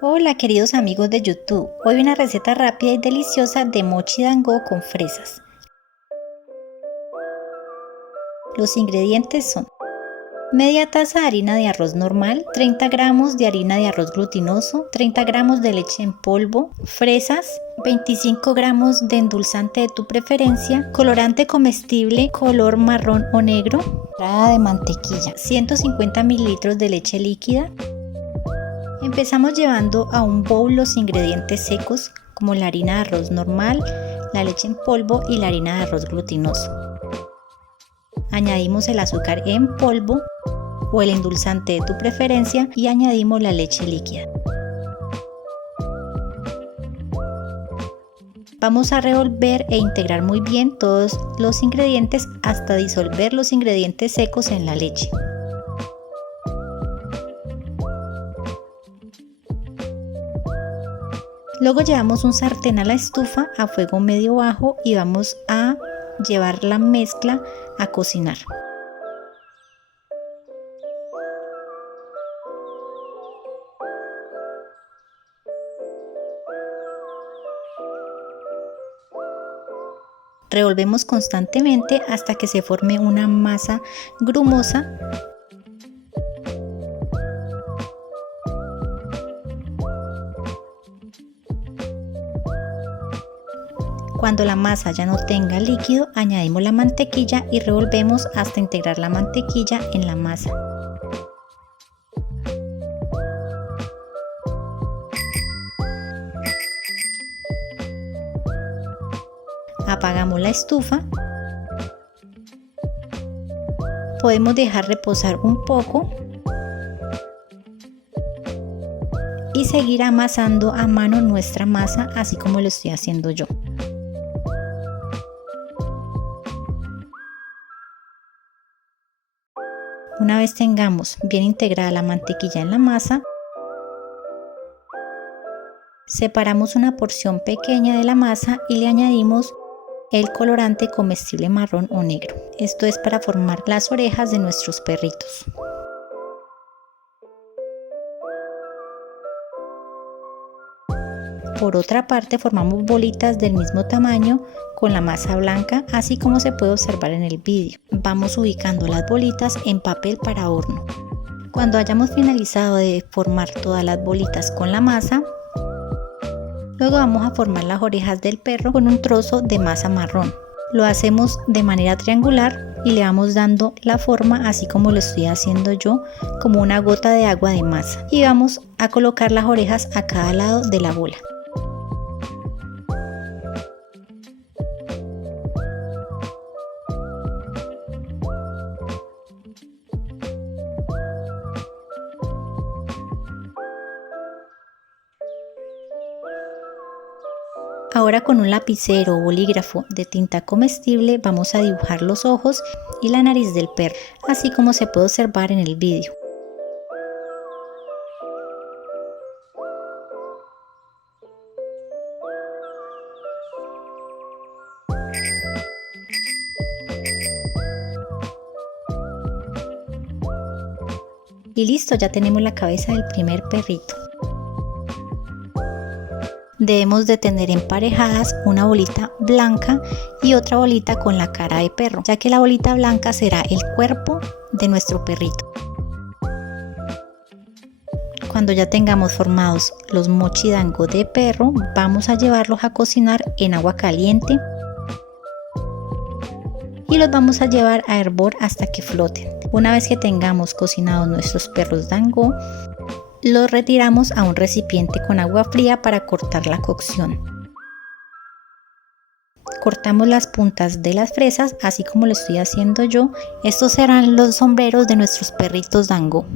Hola queridos amigos de YouTube, hoy una receta rápida y deliciosa de mochi dango con fresas. Los ingredientes son media taza de harina de arroz normal, 30 gramos de harina de arroz glutinoso, 30 gramos de leche en polvo, fresas, 25 gramos de endulzante de tu preferencia, colorante comestible color marrón o negro, cucharada de mantequilla, 150 mililitros de leche líquida. Empezamos llevando a un bowl los ingredientes secos como la harina de arroz normal, la leche en polvo y la harina de arroz glutinoso. Añadimos el azúcar en polvo o el endulzante de tu preferencia y añadimos la leche líquida. Vamos a revolver e integrar muy bien todos los ingredientes hasta disolver los ingredientes secos en la leche. Luego llevamos un sartén a la estufa a fuego medio bajo y vamos a llevar la mezcla a cocinar. Revolvemos constantemente hasta que se forme una masa grumosa. Cuando la masa ya no tenga líquido, añadimos la mantequilla y revolvemos hasta integrar la mantequilla en la masa. Apagamos la estufa. Podemos dejar reposar un poco y seguir amasando a mano nuestra masa, así como lo estoy haciendo yo. Una vez tengamos bien integrada la mantequilla en la masa, separamos una porción pequeña de la masa y le añadimos el colorante comestible marrón o negro. Esto es para formar las orejas de nuestros perritos. Por otra parte, formamos bolitas del mismo tamaño con la masa blanca, así como se puede observar en el vídeo. Vamos ubicando las bolitas en papel para horno. Cuando hayamos finalizado de formar todas las bolitas con la masa, luego vamos a formar las orejas del perro con un trozo de masa marrón. Lo hacemos de manera triangular y le vamos dando la forma así como lo estoy haciendo yo, como una gota de agua de masa. Y vamos a colocar las orejas a cada lado de la bola. Ahora con un lapicero o bolígrafo de tinta comestible vamos a dibujar los ojos y la nariz del perro, así como se puede observar en el vídeo. Y listo, ya tenemos la cabeza del primer perrito. Debemos de tener emparejadas una bolita blanca y otra bolita con la cara de perro, ya que la bolita blanca será el cuerpo de nuestro perrito. Cuando ya tengamos formados los mochi dango de perro, vamos a llevarlos a cocinar en agua caliente y los vamos a llevar a hervor hasta que floten. Una vez que tengamos cocinados nuestros perros dango, los retiramos a un recipiente con agua fría para cortar la cocción. Cortamos las puntas de las fresas, así como lo estoy haciendo yo. Estos serán los sombreros de nuestros perritos dango.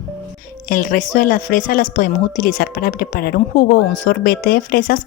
El resto de las fresas las podemos utilizar para preparar un jugo o un sorbete de fresas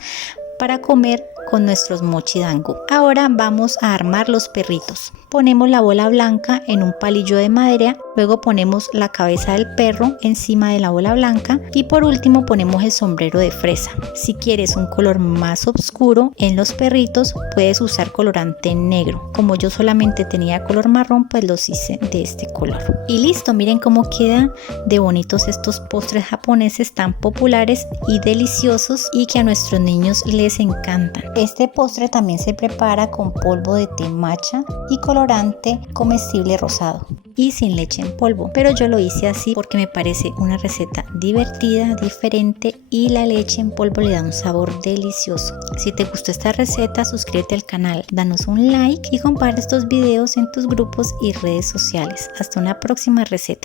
para comer con nuestros mochi dango. Ahora vamos a armar los perritos. Ponemos la bola blanca en un palillo de madera, luego ponemos la cabeza del perro encima de la bola blanca y por último ponemos el sombrero de fresa. Si quieres un color más oscuro en los perritos puedes usar colorante negro. Como yo solamente tenía color marrón, pues los hice de este color. Y listo, miren cómo quedan de bonitos estos postres japoneses tan populares y deliciosos y que a nuestros niños les encantan. Este postre también se prepara con polvo de té matcha y colorante comestible rosado y sin leche en polvo, pero yo lo hice así porque me parece una receta divertida, diferente y la leche en polvo le da un sabor delicioso. Si te gustó esta receta, suscríbete al canal, danos un like y comparte estos videos en tus grupos y redes sociales. Hasta una próxima receta.